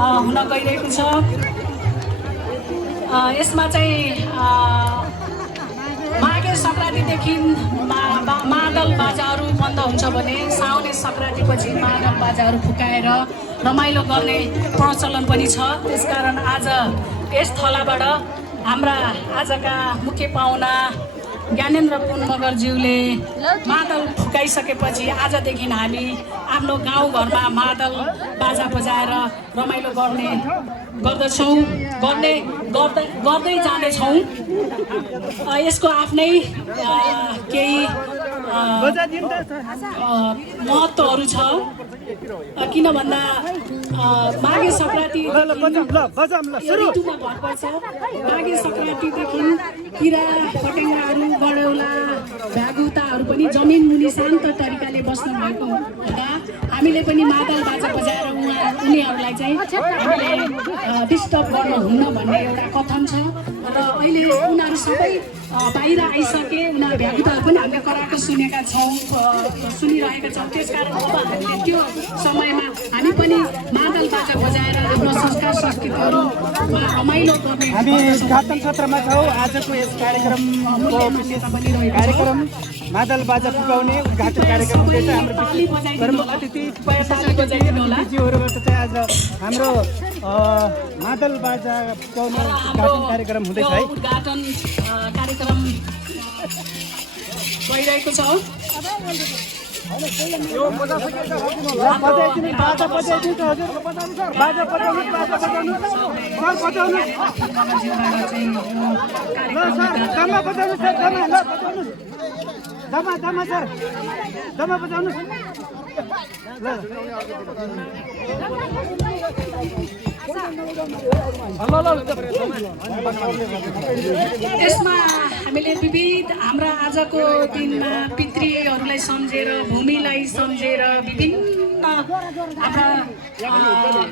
हुन गइरहेको छ। यसमा चाहिँ माघे सङ्क्रान्तिदेखि मादल बाजाहरू बन्द हुन्छ भने साउने सङ्क्रान्तिपछि मादल बाजाहरू फुकाएर रमाइलो गर्ने प्रचलन पनि छ। त्यसकारण आज यस थलाबाट हाम्रा आजका मुख्य पाहुना ज्ञानेन्द्र पुन मगरज्यूले मादल फुकाइसकेपछि आजदेखि हामी आफ्नो गाउँघरमा मादल बाजा बजाएर रमाइलो गर्दै जानेछौँ। यसको आफ्नै केही महत्त्वहरू छ। किन भन्दा माघे सङ्क्रान्ति ऋतुमा भर पर्छ। माघे सङ्क्रान्तिदेखि किरा फटेङ्गाहरू बडौला भ्यागुताहरू पनि जमिन मुनि शान्त तरिकाले बस्नु भएको हुँदा हामीले पनि मादल बाजा बजाएर उनीहरूलाई चाहिँ हामीले डिस्टर्ब गर्नुहुन्न भन्ने एउटा कथन छ। र अहिले उनीहरू सबै बाहिर आइसके। उनीहरू भ्यागुताहरू पनि हामीले कराएको सुनिरहेका छौँ। त्यसकारण अब हामीले त्यो समयमा हामी पनि मादल बाजा बजाएर आफ्नो संस्कार संस्कृतिहरूमा रमाइलो गर्ने हामी उद्घाटन सत्रमा छौँ। आजको यस कार्यक्रम मादल बाजा फुकाउने उद्घाटन कार्यक्रम हुँदैछ। हाम्रो प्रमुख अतिथि ज्यूहरूबाट चाहिँ आज हाम्रो मादल बाजा फुकाउने उद्घाटन कार्यक्रम हुँदैछ है। उद्घाटन कार्यक्रम भइरहेको छ। यसमा हामीले विविध हाम्रा आजको दिनमा पितृहरूलाई सम्झेर भूमिलाई सम्झेर विभिन्न हाम्रा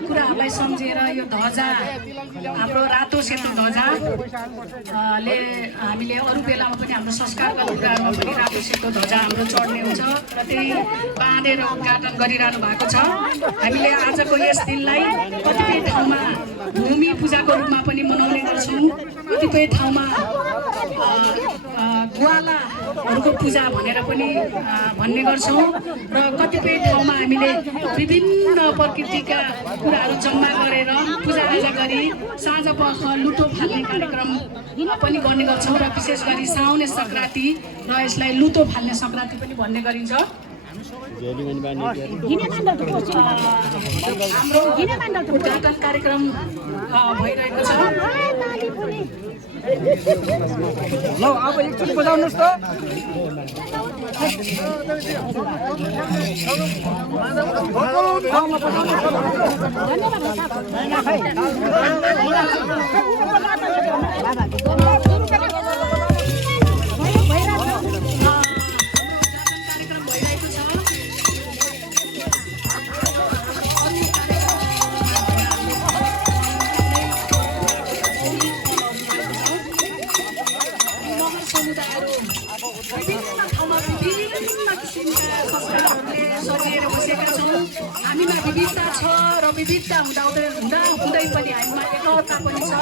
कुराहरूलाई सम्झेर यो ध्वजा हाम्रो रातो सेतो ध्वजा ले हामीले अरू बेलामा पनि हाम्रो संस्कारका कुराहरूमा पनि रातो सेतो ध्वजा हाम्रो चढ्ने हुन्छ र त्यही बाँधेर उद्घाटन गरिरहनु भएको छ। हामीले आजको यस दिनलाई कतिपय ठाउँमा भूमि पूजाको रूपमा पनि मनाउने गर्छौँ। कतिपय ठाउँमा ग्वालाहरूको पूजा भनेर पनि भन्ने गर्छौँ। र कतिपय ठाउँमा हामीले विभिन्न प्रकृतिका कुराहरू जम्मा गरेर पूजाआजा गरी साँझ पख लुटो फाल्ने कार्यक्रम पनि गर्ने गर्छौँ। र विशेष गरी साउने सङ्क्रान्ति र यसलाई लुटो फाल्ने सङ्क्रान्ति पनि भन्ने गरिन्छ। हाम्रो उद्घाटन कार्यक्रम भइरहेको छ। ल अब एकचोटि बजाउनुहोस् त। हामीमा विविधता छ र विविधता हुँदै पनि हामीमा एकता पनि छ।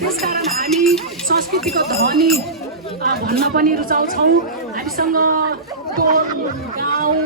त्यसकारण हामी संस्कृतिको धनी भन्न पनि रुचाउँछौँ। हामीसँग टोल गाउँ